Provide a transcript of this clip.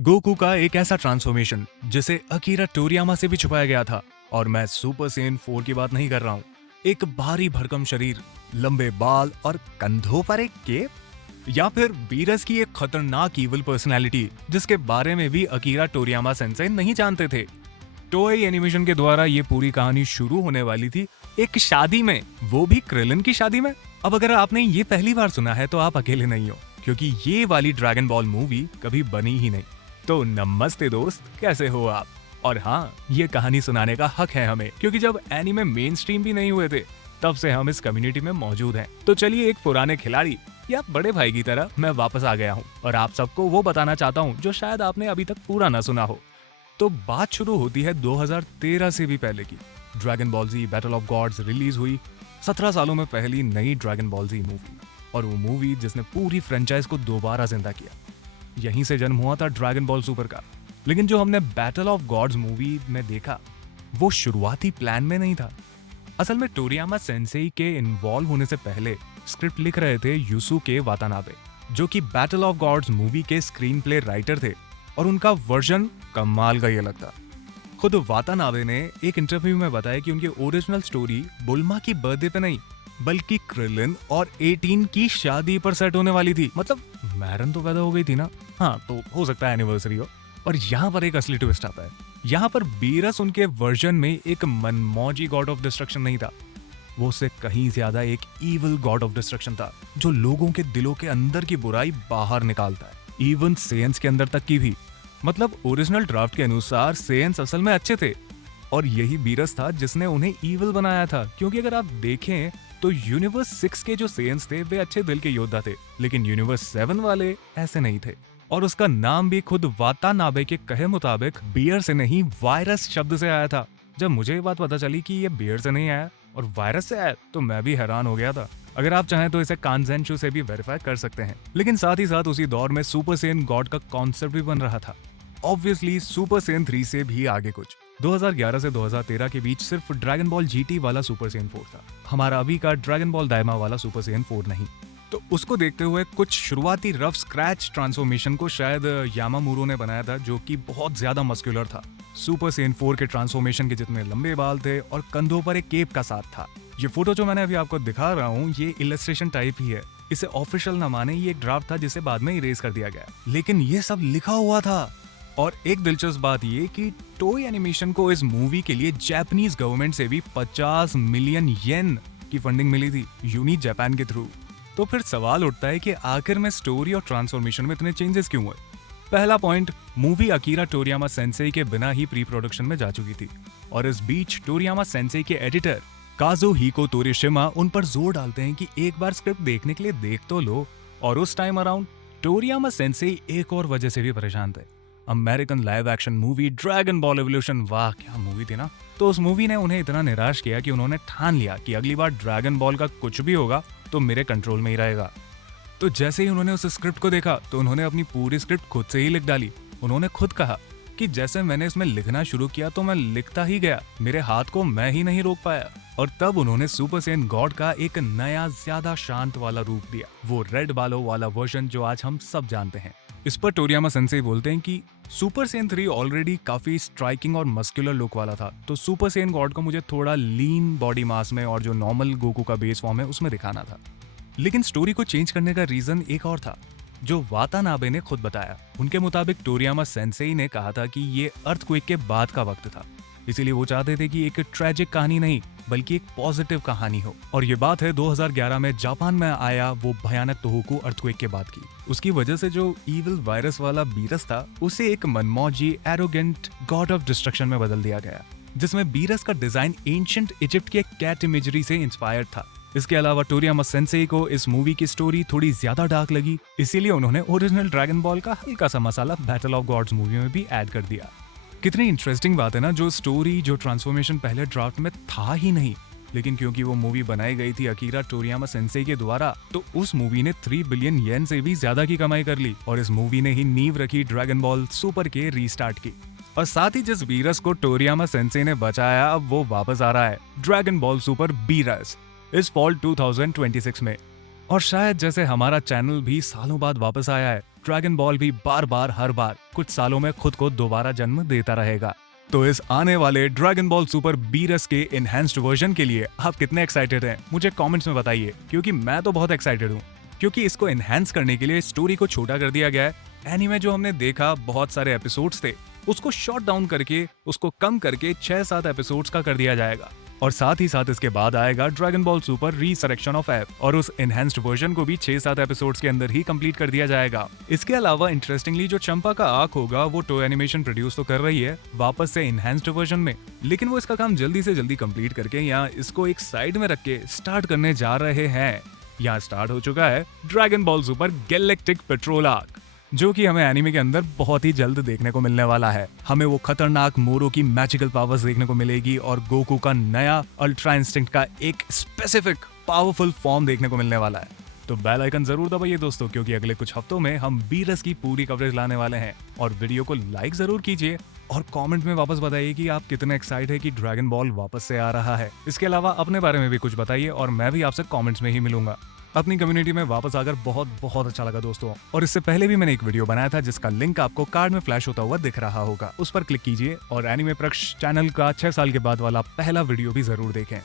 Goku का एक ऐसा ट्रांसफॉर्मेशन जिसे अकीरा टोरियामा से भी छुपाया गया था। और मैं सुपर सेन 4 की बात नहीं कर रहा हूँ। एक भारी भरकम शरीर, लंबे बाल और कंधों पर एक केप, या फिर बीरस की एक खतरनाक इविल पर्सनैलिटी जिसके बारे में भी अकीरा टोरियामा सेंसेई नहीं जानते थे। टोई एनिमेशन के द्वारा ये पूरी कहानी शुरू होने वाली थी एक शादी में, वो भी क्रिलिन की शादी में। अब अगर आपने ये पहली बार सुना है तो आप अकेले नहीं हो, क्योंकि ये वाली ड्रैगन बॉल मूवी कभी बनी ही नहीं। तो नमस्ते दोस्त, कैसे हो आप? और हाँ, ये कहानी सुनाने का हक है हमें, क्योंकि जब एनीमे मेन स्ट्रीम भी नहीं हुए थे तब से हम इस कम्युनिटी में मौजूद हैं। तो चलिए, एक पुराने खिलाड़ी या बड़े भाई की तरह मैं वापस आ गया हूँ और आप सबको वो बताना चाहता हूँ जो शायद आपने अभी तक पूरा ना सुना हो। तो बात शुरू होती है 2013 से भी पहले की। Dragon Ball Z Battle of Gods release हुई 17 सालों में पहली नई ड्रैगन बॉल जी मूवी, और वो मूवी जिसने पूरी फ्रेंचाइज को दोबारा जिंदा किया। यहीं से जन्म हुआ था ड्रैगन बॉल सुपर का। लेकिन जो हमने बैटल ऑफ गॉड्स मूवी में देखा वो शुरुआती प्लान में नहीं था। असल में टोरियामा सेंसेई के इन्वॉल्व होने से पहले स्क्रिप्ट लिख रहे थे युसुके वातानाबे, जो कि बैटल ऑफ गॉड्स मूवी के स्क्रीन प्ले राइटर थे, और उनका वर्जन कमाल का ये लगता। खुद वातानाबे ने एक इंटरव्यू में बताया कि उनकी ओरिजिनल स्टोरी बुल्मा की बर्थडे पे नहीं बल्कि क्रिलिन और 18 की शादी पर सेट होने वाली थी। मतलब मैरन तो पैदा हो गई थी ना, हाँ, तो हो सकता है एनिवर्सरी हो। और यहाँ पर एक असली ट्विस्ट आता है। यहाँ पर बीरस उनके वर्जन में एक मनमौजी गॉड ऑफ डिस्ट्रक्शन नहीं था, वो उससे कहीं ज्यादा एक इविल गॉड ऑफ डिस्ट्रक्शन था, जो लोगों के दिलों के अंदर की बुराई बाहर निकालता है, इवन सेयंस के अंदर तक की भी। मतलब ओरिजिनल ड्राफ्ट के अनुसार सेयंस असल में अच्छे थे, और यही बीरस था जिसने उन्हें इविल बनाया था। क्योंकि अगर आप देखें तो यूनिवर्स 6 के जो सेयंस थे वे अच्छे दिल के योद्धा थे, लेकिन यूनिवर्स 7 वाले ऐसे नहीं थे। और उसका नाम भी खुद वातानाबे के कहे मुताबिक बियर से नहीं वायरस शब्द से आया था। जब मुझे ये बात पता चली कि ये बियर से नहीं आया और वायरस से आया तो मैं भी हैरान हो गया था। अगर आप चाहें तो इसे कांजेंशु से भी वेरीफाई कर सकते हैं। लेकिन साथ ही साथ उसी दौर में सुपर सेन गॉड का कॉन्सेप्ट भी बन रहा था। ऑब्वियसली सुपर सेन 3 से भी आगे कुछ। 2011 से 2013 के बीच सिर्फ ड्रैगन बॉल जीटी वाला सुपर सेन 4 था, हमारा अभी का ड्रैगन बॉल दाइमा वाला सुपर सेन 4 नहीं। तो उसको देखते हुए कुछ शुरुआती रफ स्क्रैच ट्रांसफॉर्मेशन को शायद यामामूरो ने बनाया था, जो कि बहुत ज्यादा मस्कुलर था। सुपर सेन 4 के ट्रांसफॉर्मेशन के जितने लंबे बाल थे और कंधों पर एक केप का साथ था। ये फोटो जो मैंने अभी आपको दिखा रहा हूँ ये इलस्ट्रेशन टाइप ही है। इसे ऑफिशियल न माने, ये एक ड्राफ्ट था जिसे बाद में इरेज कर दिया गया, लेकिन ये सब लिखा हुआ था। और एक दिलचस्प बात ये कि टोई एनिमेशन को इस मूवी के लिए जापानीज गवर्नमेंट से भी 50 मिलियन येन की फंडिंग मिली थी, यूनी जापान के थ्रू। तो फिर सवाल उठता है कि आखिर में स्टोरी और ट्रांसफॉर्मेशन में इतने चेंजेस क्यों हुए? पहला पॉइंट, मूवी अकीरा टोरियामा सेंसेई के बिना ही प्री प्रोडक्शन में जा चुकी थी, और इस बीच टोरियामा सेंसेई के एडिटर काजुहिको तोरिशिमा उन पर जोर डालते हैं कि एक बार स्क्रिप्ट देखने के लिए देख तो लो। और उस टाइम अराउंड टोरियामा सेंसेई एक और वजह से भी परेशान थे। American live action movie dragon ball evolution, वाह क्या मूवी थी ना। तो उस मूवी ने उन्हें इतना निराश किया कि उन्होंने ठान लिया कि अगली बार ड्रैगन बॉल का कुछ भी होगा तो मेरे कंट्रोल में ही रहेगा। तो जैसे ही उन्होंने उस स्क्रिप्ट को देखा तो उन्होंने अपनी पूरी स्क्रिप्ट खुद से ही लिख डाली। उन्होंने खुद कहा कि जैसे मैंने इसमें लिखना शुरू किया तो मैं लिखता ही गया, मेरे हाथ को मैं ही नहीं रोक पाया। और तब उन्होंने सुपर सेन गॉड का एक नया ज्यादा शांत वाला रूप दिया, वो रेड बालों वाला वर्जन जो आज हम सब जानते हैं। इस पर टोरियामा सेंसेई बोलते हैं कि सुपर सेन 3 ऑलरेडी काफी स्ट्राइकिंग और मस्कुलर लुक वाला था, तो सुपर सेन गॉड को मुझे थोड़ा लीन बॉडी मास में और जो नॉर्मल गोकू का बेस फॉर्म है उसमें दिखाना था। लेकिन स्टोरी को चेंज करने का रीजन एक और था, जो वातानाबे ने खुद बताया। उनके मुताबिक टोरियामा सेंसेई ने कहा था कि ये अर्थक्वेक के बाद का वक्त था, इसीलिए वो चाहते थे कि एक ट्रेजिक कहानी नहीं बल्कि एक पॉजिटिव कहानी हो। और ये बात है 2011 में जापान में आया वो भयानक तोहोकू अर्थक्वेक के बाद की। उसकी वजह से जो इविल वायरस वाला बीरस था उसे एक मनमौजी एरोगेंट गॉड ऑफ डिस्ट्रक्शन में बदल दिया गया, जिसमें बीरस का डिजाइन एंशिएंट इजिप्ट के कैट इमेजरी से इंस्पायर्ड था। इसके अलावा टोरियामा सेंसेई को इस मूवी की स्टोरी थोड़ी ज्यादा डार्क लगी, इसीलिए उन्होंने ओरिजिनल ड्रैगन बॉल का हल्का सा मसाला बैटल ऑफ गॉड्स मूवी में भी ऐड कर दिया। कितनी इंटरेस्टिंग बात है ना, जो स्टोरी जो ट्रांसफॉर्मेशन पहले ड्राफ्ट में था ही नहीं, लेकिन क्योंकि वो मूवी बनाई गई थी अकीरा टोरियामा सेंसेई के द्वारा, तो उस मूवी ने 3 बिलियन येन से भी ज्यादा की कमाई कर ली, और इस मूवी ने ही नींव रखी ड्रैगन बॉल सुपर के रीस्टार्ट की। और साथ ही जिस बीरस को टोरियामा सेंसेई ने बचाया अब वो वापस आ रहा है, ड्रैगन बॉल सुपर बीरस, इस फॉल 2026 में। और शायद जैसे हमारा चैनल भी सालों बाद वापस आया है, ड्रैगन बॉल भी बार बार हर बार कुछ सालों में खुद को दोबारा जन्म देता रहेगा। तो इस आने वाले ड्रैगन बॉल सुपर बीरस के इनहैंस्ड वर्जन के लिए आप कितने एक्साइटेड हैं मुझे कमेंट्स में बताइए, क्योंकि मैं तो बहुत एक्साइटेड हूँ। क्योंकि इसको एनहांस करने के लिए स्टोरी को छोटा कर दिया गया है। एनीमे जो हमने देखा बहुत सारे एपिसोड्स थे, उसको शॉर्ट डाउन करके उसको कम करके 6-7 एपिसोड्स का कर दिया जाएगा। और साथ ही साथ इसके बाद आएगा dragon ball super resurrection of F, और उस एनहांस्ड वर्जन को भी 6-7 एपिसोड्स के अंदर ही कंप्लीट कर दिया जाएगा। इसके अलावा इंटरेस्टिंगली जो चंपा का आर्क होगा वो टो एनिमेशन प्रोड्यूस तो कर रही है वापस से एनहांस्ड वर्जन में, लेकिन वो इसका काम जल्दी से जल्दी कंप्लीट करके यहाँ इसको एक साइड में रख के स्टार्ट करने जा रहे हैं। यहाँ स्टार्ट हो चुका है dragon ball super galactic petrol arc, जो कि हमें एनीमे के अंदर बहुत ही जल्द देखने को मिलने वाला है। हमें वो खतरनाक मोरो की मैजिकल पावर्स देखने को मिलेगी और गोकू का नया अल्ट्रा इंस्टिंक्ट का एक स्पेसिफिक पावरफुल फॉर्म देखने को मिलने वाला है। तो बेल आइकन जरूर दबाइए दोस्तों, क्योंकि अगले कुछ हफ्तों में हम बीरस की पूरी कवरेज लाने वाले हैं। और वीडियो को लाइक जरूर कीजिए और कमेंट में वापस बताइए कि आप कितने एक्साइटेड है कि ड्रैगन बॉल वापस से आ रहा है। इसके अलावा अपने बारे में भी कुछ बताइए और मैं भी आपसे कमेंट्स में ही मिलूंगा। अपनी कम्युनिटी में वापस आकर बहुत बहुत अच्छा लगा दोस्तों। और इससे पहले भी मैंने एक वीडियो बनाया था जिसका लिंक आपको कार्ड में फ्लैश होता हुआ दिख रहा होगा, उस पर क्लिक कीजिए और एनीमे प्रक्ष चैनल का 6 साल के बाद वाला पहला वीडियो भी जरूर देखें।